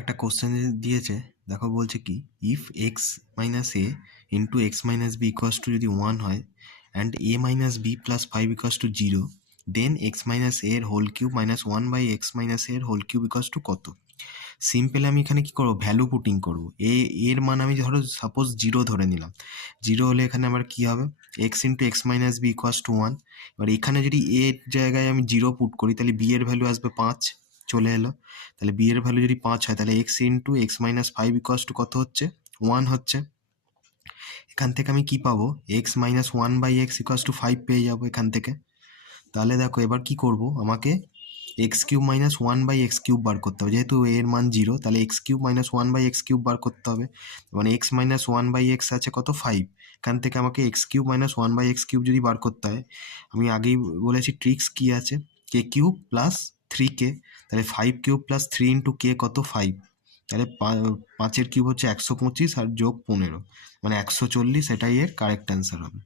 একটা কোশ্চেন দিয়েছে, দেখো বলছে কি, if x minus a into x minus B equals to যদি 1 হয় and a minus b plus 5 equals to 0, then x minus a এর whole cube minus 1 by x minus a এর whole cube equals to কত? Simple আমি এখানে কি করবো, value putting করবো। এর মান আমি ধরো সাপোজ 0 ধরে নিলাম। 0 হলে এখানে আমার কি হবে, X into x minus B equals to 1। এবার এখানে যদি এর জায়গায় আমি 0 পুট করি তাহলে বি এর ভ্যালু আসবে 5, চলে এলো। তাহলে বি এর ভ্যালু যদি 5 হয় তাহলে X into x minus 5 equals to কত হচ্ছে, 1 হচ্ছে। এখান থেকে আমি কি পাবো, X minus 1 by X equals to 5 পেয়ে যাবো এখান থেকে। তাহলে দেখো এবার কি করব, আমাকে x cube minus 1 by x cube বার করতে হবে। যেহেতু এর মান 0, তাহলে x cube minus 1 by x cube বার করতে হবে। মানে এক্স মাইনাস 1 বাই এক্স আছে কত, 5। এখান থেকে আমাকে x cube minus 1 by x cube যদি বার করতে হয়, আমি আগেই বলেছি ট্রিক্স কি আছে, কে কিউব প্লাস 3k। তাহলে 5 কিউব প্লাস 3 ইন্টু কে কত, 5। তাহলে 5-এর কিউব হচ্ছে 125 আর যোগ 15, মানে 140। এটাই এর কারেক্ট অ্যান্সার হবে।